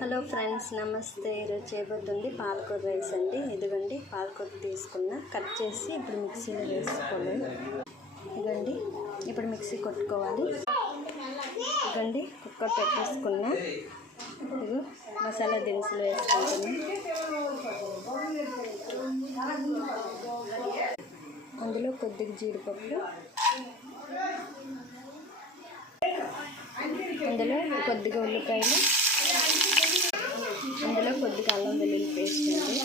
Hello friends, నమస్తే. ఈరోజు చేయబోతుంది పాలకూర రైస్ అండి. ఇదిగోండి పాలకూర తీసుకున్న, కట్ చేసి ఇప్పుడు మిక్సీలో వేసుకోవాలి. ఇదిగోండి ఇప్పుడు మిక్సీ కొట్టుకోవాలి. ఇదిగోండి కుక్కర్ పెట్టేసుకున్న, ఇదిగో మసాలా దినుసులు వేసుకుంటున్నాం. అందులో కొద్దిగా జీడిపప్పు, అందులో కొద్దిగా ఉల్లిపాయలు, అందులో కొద్దిగా అల్లం వెల్లుల్లి పేస్ట్ అండి.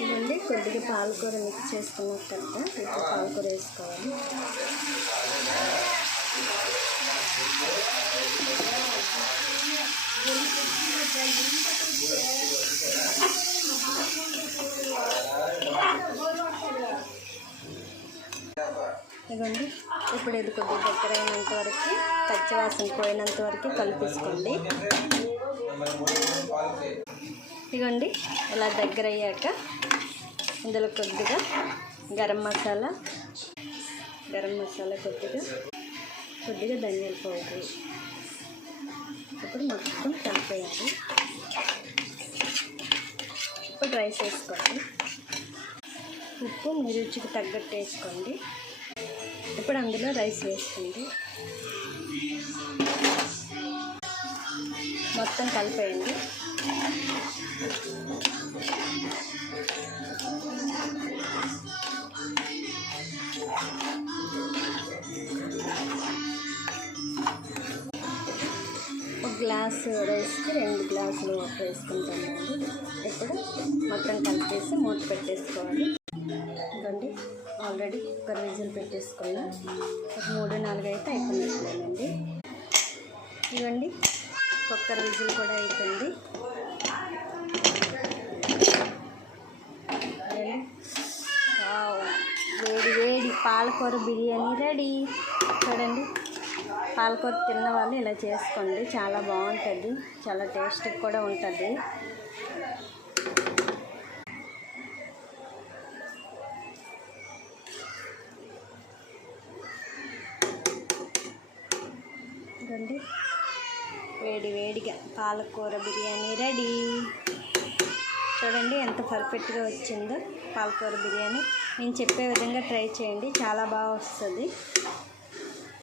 ఇదండి కొద్దిగా పాలకూర మిక్స్ చేసుకున్న తర్వాత ఇప్పుడు పాలకూర వేసుకోవాలి. ఇదిగోండి ఇప్పుడు ఇది కొద్దిగా దగ్గర అయినంత వరకు, పచ్చివాసన పోయినంత వరకు కలిపేసుకోండి. ఇదిగోండి ఇలా దగ్గర అయ్యాక ఇందులో కొద్దిగా గరం మసాలా కొద్దిగా ధనియాల పౌడర్, ఇప్పుడు మొత్తం కలిపేయాలి. ఇప్పుడు రైస్ వేసుకోండి. ఉప్పు మీ రుచికి తగ్గట్టు వేసుకోండి. ఇప్పుడు అందులో రైస్ వేసుకోండి. మొత్తం కలిపేయండి. ఒక గ్లాసు రైస్కి 2 గ్లాసులు వాటర్ వేసుకుంటామండి. ఇప్పుడు మొత్తం కలిపేసి మూత పెట్టేసుకోవాలి. ఇదిగోండి ఆల్రెడీ కుక్కర్ విజిల్ పెట్టేసుకున్నా, ఒక 3-4 అయితే అయిపోయినట్లేనండి. ఇదిగోండి కుక్కర్ విజిల్ కూడా అయిపోయింది. వేడి వేడి పాలకూర బిర్యానీ రెడీ. చూడండి, పాలకూర తిన్న వాళ్ళు ఇలా చేసుకోండి, చాలా బాగుంటుంది, చాలా టేస్ట్గా కూడా ఉంటుంది. చూడండి వేడి వేడిగా పాలకూర బిర్యానీ రెడీ. చూడండి ఎంత పర్ఫెక్ట్గా వచ్చిందో పాలకూర బిర్యానీ. నేను చెప్పే విధంగా ట్రై చేయండి, చాలా బాగా వస్తుంది.